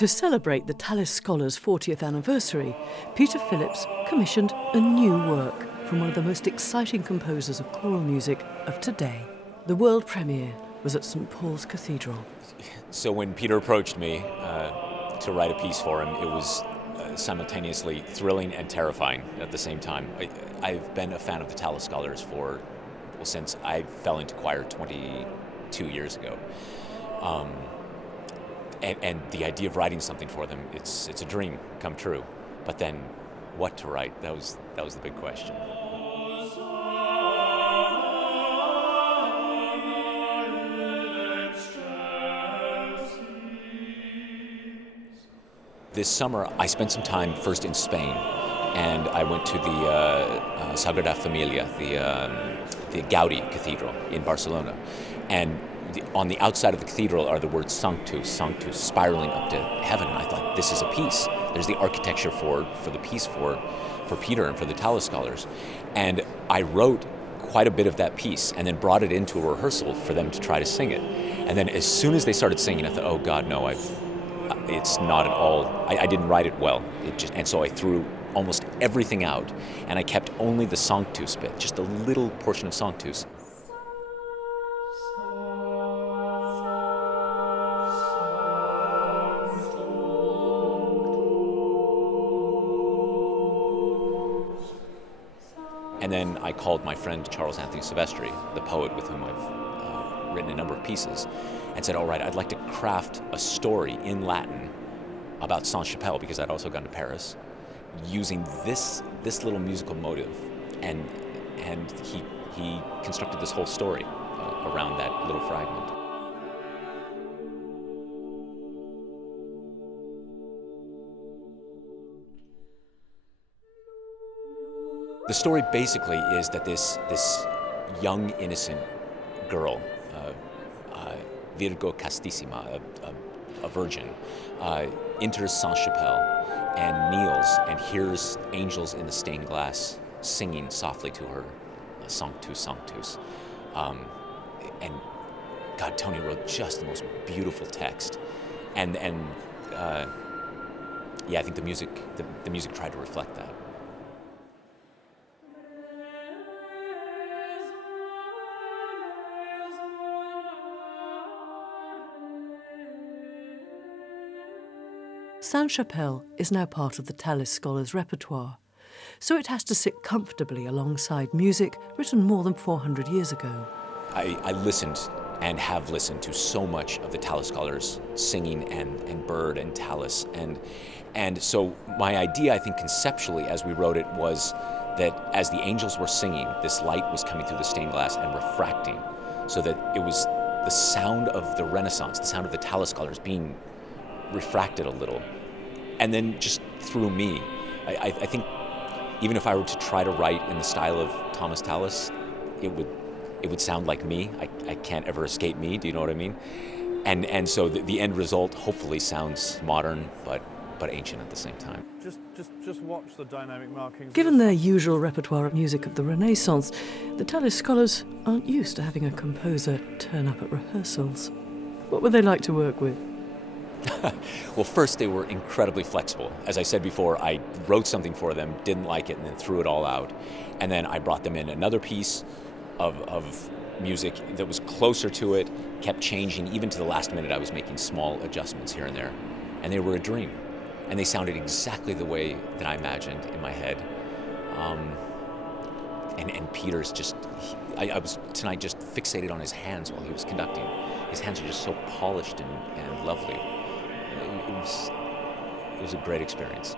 To celebrate the Tallis Scholars' 40th anniversary, Peter Phillips commissioned a new work from one of the most exciting composers of choral music of today. The world premiere was at St. Paul's Cathedral. So when Peter approached me to write a piece for him, it was simultaneously thrilling and terrifying at the same time. I've been a fan of the Tallis Scholars since I fell into choir 22 years ago. And the idea of writing something for them, it's a dream come true. But then what to write, that was the big question. This summer, I spent some time first in Spain, and I went to the Sagrada Familia, the Gaudi Cathedral in Barcelona. And on the outside of the cathedral are the words Sanctus, Sanctus, spiraling up to heaven. And I thought, this is a piece. There's the architecture for the piece for Peter and for the Tallis Scholars. And I wrote quite a bit of that piece and then brought it into a rehearsal for them to try to sing it. And then as soon as they started singing, I thought, oh God, no, it's not at all, I didn't write it well. And so I threw almost everything out, and I kept only the Sanctus bit, just a little portion of Sanctus. And then I called my friend Charles Anthony Silvestri, the poet with whom I've written a number of pieces, and said, all right, I'd like to craft a story in Latin about Sainte-Chapelle, because I'd also gone to Paris, using this little musical motive. And he constructed this whole story around that little fragment. The story basically is that this young, innocent girl, Virgo Castissima, a virgin, enters Sainte-Chapelle and kneels and hears angels in the stained glass singing softly to her, Sanctus, Sanctus. And God, Tony wrote just the most beautiful text. And I think the music tried to reflect that. Sainte-Chapelle is now part of the Tallis Scholars' repertoire, so it has to sit comfortably alongside music written more than 400 years ago. I listened and have listened to so much of the Tallis Scholars singing and Bird and Tallis, and so my idea, I think conceptually as we wrote it, was that as the angels were singing, this light was coming through the stained glass and refracting, so that it was the sound of the Renaissance, the sound of the Tallis Scholars being refracted a little, and then just through me. I think even if I were to try to write in the style of Thomas Tallis, it would sound like me. I can't ever escape me. Do you know what I mean? And so the end result hopefully sounds modern, but ancient at the same time. Just watch the dynamic markings. Given their usual repertoire of music of the Renaissance, the Tallis Scholars aren't used to having a composer turn up at rehearsals. What would they like to work with? Well, first, they were incredibly flexible. As I said before, I wrote something for them, didn't like it, and then threw it all out. And then I brought them in another piece of music that was closer to it, kept changing. Even to the last minute, I was making small adjustments here and there. And they were a dream. And they sounded exactly the way that I imagined in my head. And Peter's I was tonight just fixated on his hands while he was conducting. His hands are just so polished and lovely. It was a great experience.